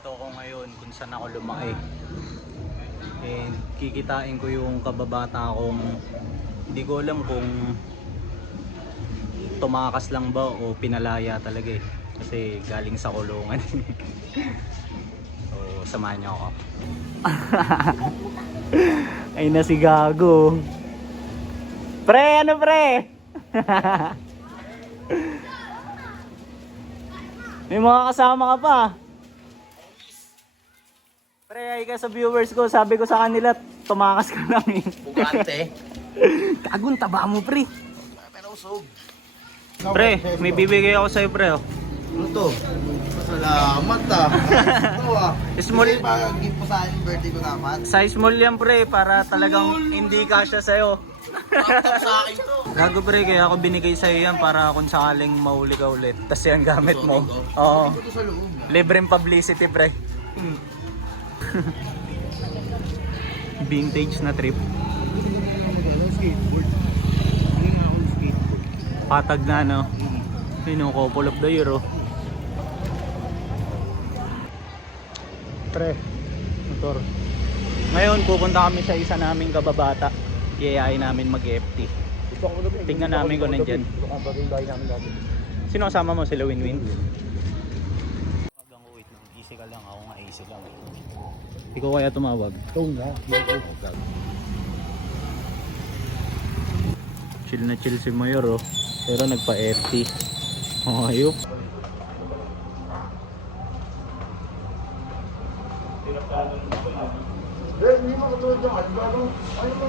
nandito ako ngayon kung saan ako lumaki. And kikitain ko yung kababata kong hindi ko alam kung tumakas lang ba o pinalaya talaga eh. Kasi galing sa kulungan. So samahan niyo ako. Ay na si Gago. Pre, ano pre? May mga kasama ka pa. Pre, ay ka sa viewers ko, sabi ko sa kanila, tumakas ka lang eh. Bugante. Kagong taba mo pre. Pero usog. Pre, may bibigay ako sa'yo pre oh. Ano to? Salamat ah. Ito ah. Small. Kasi pag-gift mo sa akin yung birthday ko dapat. Size small yan pre, para talagang hindi kasya sa'yo. Pakta sa akin to. Gago pre, kaya ako binigay sa'yo yan para kung sakaling mahuli ka ulit. Tas yan gamit mo. Oo. Ito sa loob. Libreng publicity pre. Vintage na trip. Skateboard. Hindi nga ako skateboard. Patag na no. Yun yung couple of the year oh. Pre, motor. Ngayon pupunta kami sa isa naming kababata. Iyayain namin mag-FT. Tingnan namin kung nandyan. Sino kasama mo? Sila Winwin? Hanggang wait lang. Easy ka lang. Ako nga easy lang. Ikaw kaya tumawag? Ito nga. Chill na chill si Mayor oh. Pero nagpa-FT. Oh, ayok. Hindi mo katulad yung alba. Ano ba?